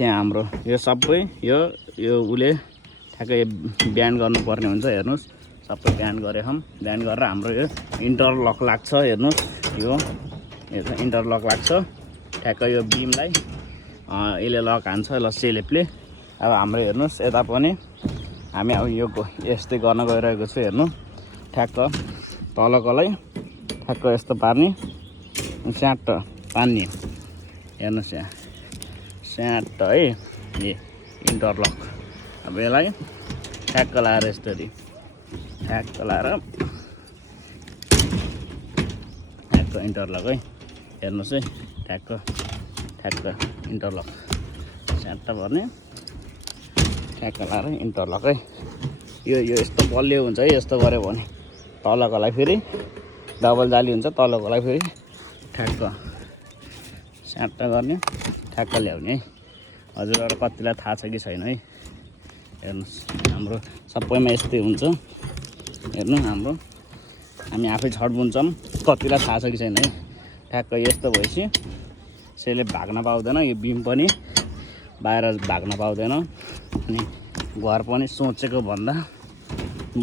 त्यहाँ हाम्रो यो सबै यो उसले ठ्याक्कै ब्यान्ड गर्नुपर्ने हुन्छ। हेर्नुहोस् सबै ब्यान्ड गरेछौँ। ब्यान्ड गरेर हाम्रो यो इन्टरलक लाग्छ। हेर्नुहोस् यो इन्टरलक लाग्छ ठ्याक्कै यो बिमलाई यसले लक हान्छ ल सेलेपले। अब हाम्रो हेर्नुहोस् यता पनि हामी अब यो यस्तै गर्न गइरहेको छु। हेर्नु ठ्याक्क तलकोलाई ठ्याक्क यस्तो पार्ने स्याट पार्ने। हेर्नुहोस् यहाँ स्याट है ए इन्टरलक। अब यसलाई ठ्याक्क लाएर यस्तरी ठ्याक्क लाएर ठ्याक्क इन्टरलक है। हेर्नुहोस् है ठ्याक्क इन्टरलक स्याट पर्ने ठ्याक्क लाएर इन्टरलक है। यो यस्तो बलियो हुन्छ है। यस्तो गऱ्यो भने तलकोलाई फेरि डबल जाली हुन्छ। तलकोलाई फेरि ठ्याक्क स्याट गर्ने ठ्याक्क ल्याउने है। हजुरबाट कतिलाई थाहा छ कि छैन है। हेर्नुहोस् हाम्रो सबैमा यस्तै हुन्छ। हेर्नु हाम्रो हामी आफै छड बुन्छौँ कतिलाई थाहा छ कि छैन है। ठ्याक्क यस्तो भएपछि सेलेप भाग्न पाउँदैन। यो बिम पनि बाहिर भाग्न पाउँदैन अनि घर पनि सोचेको भन्दा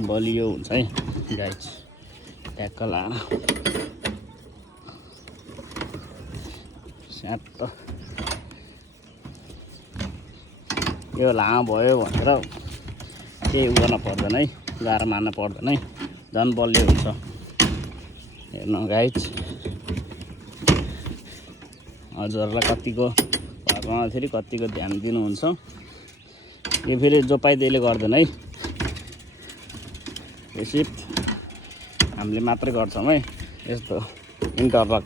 बलियो हुन्छ है गाइज। ठ्याक्क लाएर स्याट यो लामो भयो भनेर केही गर्न पर्दैन है। गाह्रो मार्न पर्दैन है। झन् बलियो हुन्छ। हेर्नु गाइज हजुरहरूलाई कतिको घरमा कतिको ध्यान दिनुहुन्छ। यो फेरि जो पाइ त्यसले गर्दैन है। बेसी हामीले मात्रै गर्छौँ है। यस्तो इन्टरलक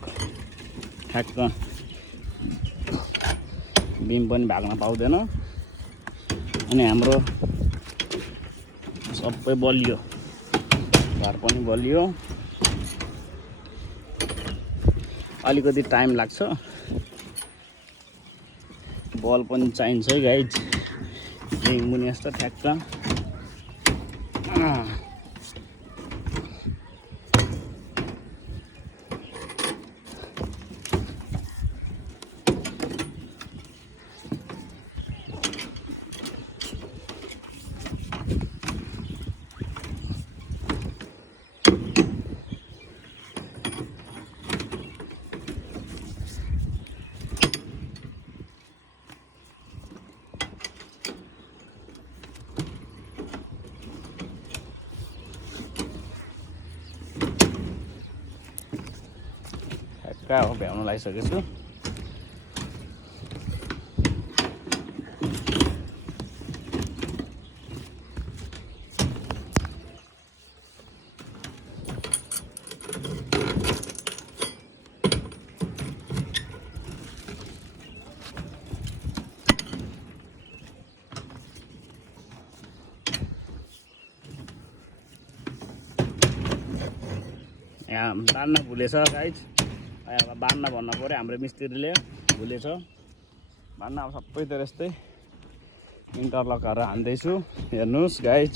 ठ्याक्क बिम पनि भाग्न पाउँदैन अनि हाम्रो सबै बलियो घर पनि बलियो। अलिकति टाइम लाग्छ। बल पनि चाहिन्छ है गाइज। मुनि यस्तो ठ्याक्क हो भ्याउनु लागिसकेको छु। यहाँ बाँध्न भुलेछ गाइज। अब बाँध्न भन्नु पऱ्यो। हाम्रो मिस्त्रीले भुलेछ बाँध्न। अब सबैतिर यस्तै इन्टरलकहरू हान्दैछु। हेर्नुहोस् गाइज